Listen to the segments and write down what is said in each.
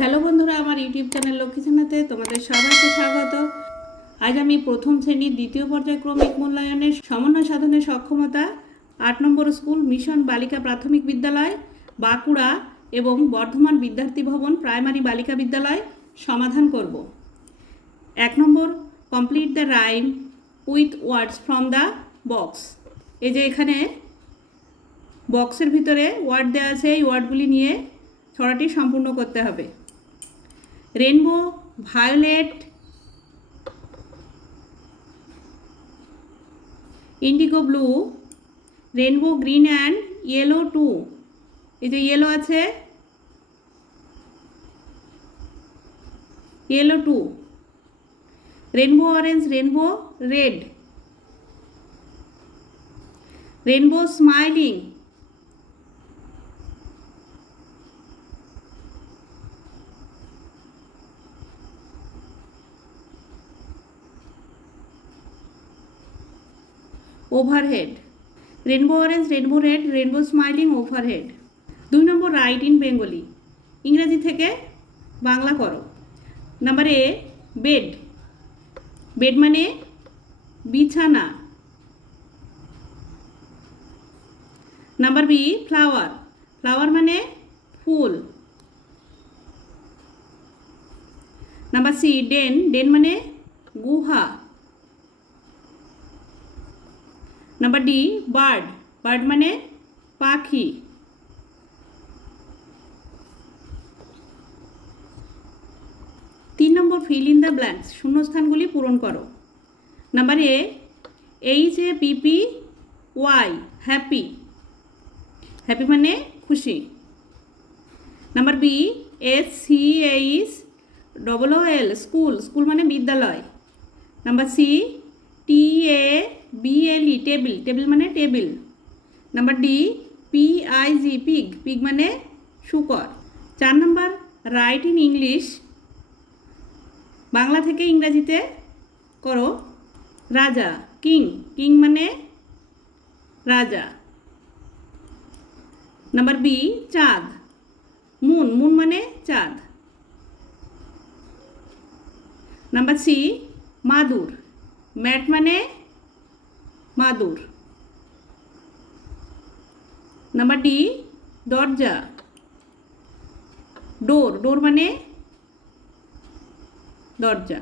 Hello বন্ধুরা, আমার YouTube channel লক্ষ্মীছানাতে তোমাদের সবাইকে স্বাগত। আজ আমি প্রথম শ্রেণির দ্বিতীয় পর্যায়ক্রমিক মূল্যায়নের সমন্বয় সাধনের সক্ষমতা, আট নম্বর স্কুল মিশন বালিকা প্রাথমিক বিদ্যালয়, বাঁকুড়া এবং বর্ধমান বিদ্যার্থী ভবন প্রাইমারি বালিকা বিদ্যালয় সমাধান করব। এক নম্বর, complete the rhyme with words from the box. এই যে এখানে বক্সের ভিতরে ওয়ার্ড দেওয়া আছে, এই ওয়ার্ডগুলি নিয়ে ছড়াটি সম্পূর্ণ করতে হবে। Rainbow, violet, indigo blue, rainbow green and yellow too. এই যে ইয়েলো আছে, yellow too. Rainbow orange, rainbow red. Rainbow smiling. Overhead rainbow orange rainbow red rainbow smiling overhead দুই নম্বর রাইট ইন বেঙ্গলি ইংরেজি থেকে বাংলা করো। নাম্বার এ বেড বেড মানে বিছানা। নাম্বার বি ফ্লাওয়ার ফ্লাওয়ার মানে ফুল। নাম্বার সি ডেন ডেন মানে গুহা। নাম্বার ডি বার্ড বার্ড মানে পাখি। তিন নম্বর ফিল ইন দ্য ব্ল্যাঙ্কস শূন্যস্থানগুলি পূরণ করো। Number A H A P P Y happy happy মানে খুশি। Number B S C H double O L school school মানে বিদ্যালয়। Number C T A B L E table table মানে table number D P I G pig pig মানে শুকর. চার number write in English Bangla থেকে ইংরাজিতে করো, রাজা কিং কিং মানে রাজা। নাম্বার বি চাঁদ. মুন মুন মানে চাঁদ। নাম্বার সি মাদুর। ম্যাট মানে মাদুর। নাম্বার ডি দরজা। ডোর ডোর মানে দরজা।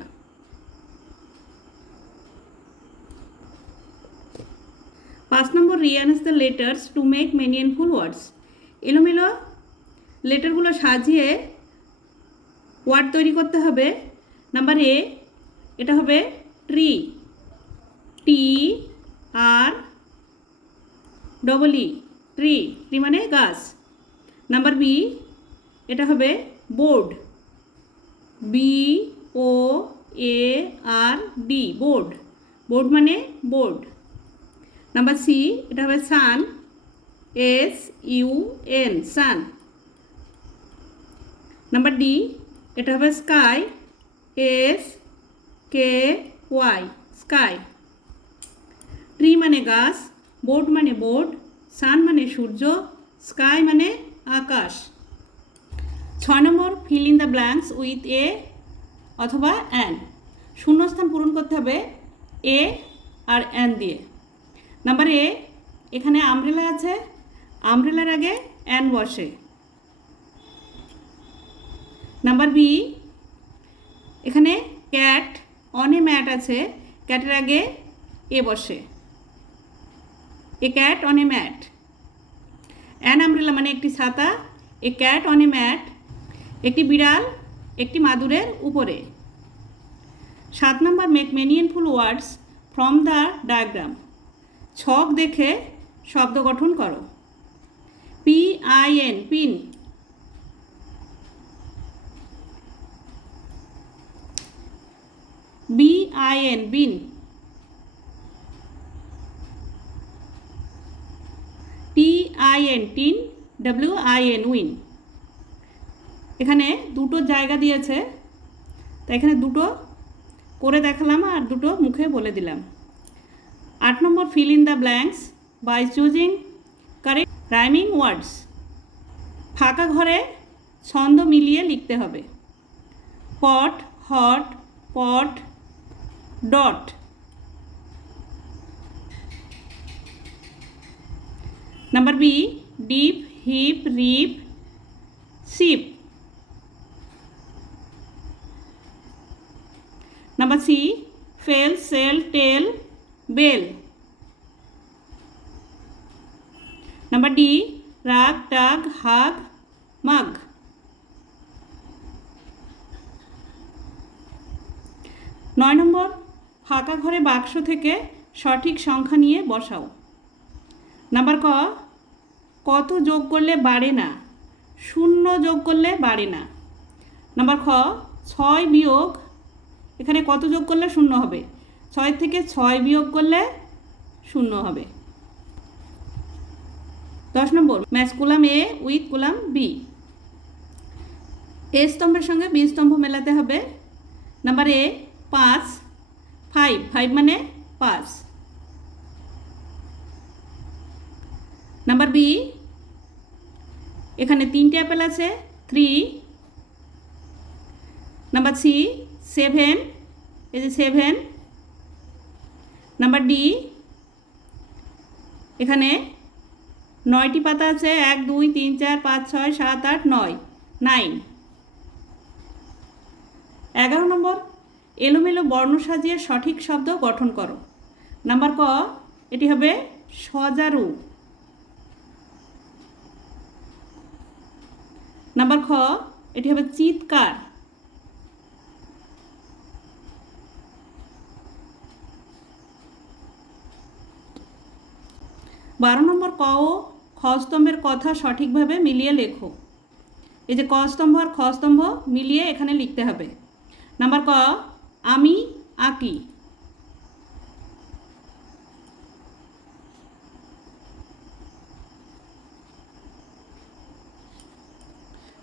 পাঁচ নম্বর rearrange the letters to make meaningful words এলোমেলো লেটারগুলো সাজিয়ে ওয়ার্ড তৈরি করতে হবে। নাম্বার এ এটা হবে tree T R double E tree tree মানে গাছ। নাম্বার বি এটা হবে board B O A R D board board মানে বোর্ড নাম্বার সি এটা হবে sun S U N sun number D এটা হবে sky S K Y sky tree মানে গাছ বোর্ড মানে বোর্ড সান মানে সূর্য, স্কাই মানে আকাশ। ছয় নম্বর fill in the blanks with A অথবা অ্যান শূন্যস্থান পূরণ করতে হবে এ আর অ্যান দিয়ে। নাম্বার এ এখানে আমব্রেলা আছে। আমব্রেলার আগে অ্যান বসে। নাম্বার বি এখানে ক্যাট অনে ম্যাট আছে। ক্যাটের আগে এ বসে। A cat on a mat. An umbrella মানে একটি ছাতা, a cat on a mat, একটি বিড়াল, একটি মাদুরের উপরে। সাত নম্বর make meaningful words from the diagram. ছক দেখে শব্দ গঠন করো। P I N, pin. B I N, bin. T I N tin, W I N win. এখানে দুটো জায়গা দিয়েছে তা এখানে দুটো করে দেখালাম আর দুটো মুখে বলে দিলাম। আট নম্বর fill in the blanks by choosing correct rhyming words. ফাঁকা ঘরে ছন্দ মিলিয়ে লিখতে হবে। Pot, hot, pot, dot. Number B dip hip rip sip number C fell sell tell bell number D rug tug hug মাগ নয় নম্বর, ফাঁকা ঘরে বাক্স থেকে সঠিক সংখ্যা নিয়ে বসাও। নাম্বার ক, কত যোগ করলে বাড়ে না? শূন্য যোগ করলে বাড়ে না। নাম্বার খ, ছয় বিয়োগ, এখানে কত যোগ করলে শূন্য হবে? ছয় থেকে ছয় বিয়োগ করলে শূন্য হবে। দশ নম্বর, match column A, with column B. A স্তম্ভের সঙ্গে বি স্তম্ভ মেলাতে হবে। নাম্বার এ, পাঁচ, ফাইভ ফাইভ মানে পাঁচ। নাম্বার বি এখানে তিনটে অ্যাপেল আছে। থ্রি নাম্বার সি সেভেন এই যে সেভেন নাম্বার ডি এখানে নয়টি পাতা আছে। এক, দুই, তিন, চার, পাঁচ, ছয়, সাত, আট, নয় নাইন এগারো নম্বর। এলোমেলো বর্ণ সাজিয়ে সঠিক শব্দ গঠন করো। নাম্বার ক, এটি হবে সজারু। নাম্বার খ, এটি হবে চিৎকার। বারো নম্বর ক ও খ কথা সঠিকভাবে মিলিয়ে লেখো। এই যে ক স্তম্ভ আর খ মিলিয়ে এখানে লিখতে হবে। নাম্বার ক, আমি, আঁকি।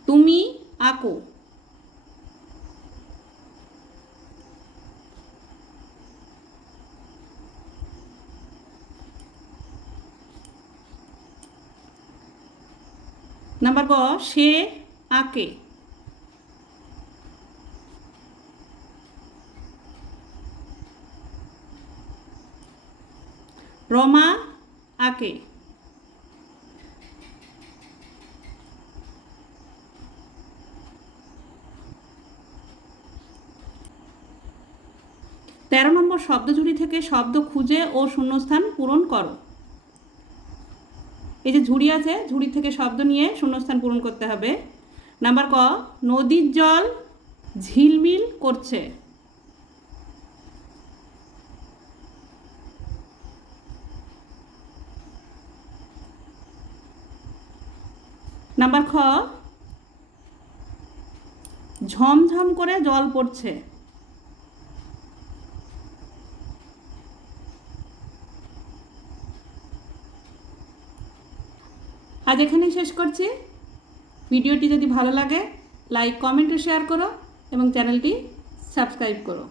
তুমি আঁকো। নাম্বার গ সে আঁকে। রমা আঁকে। তেরো নম্বর শব্দঝুড়ি থেকে শব্দ খুঁজে ও শূন্যস্থান পূরণ করো। এই যে ঝুড়ি আছে, ঝুড়ি থেকে শব্দ নিয়ে শূন্যস্থান পূরণ করতে হবে। নাম্বার ক, নদীর জল ঝিলমিল করছে। নাম্বার খ, ঝমঝম করে জল পড়ছে। আজ এখানেই শেষ করছি। ভিডিওটি যদি ভালো লাগে লাইক কমেন্ট শেয়ার করো এবং চ্যানেলটি সাবস্ক্রাইব করো।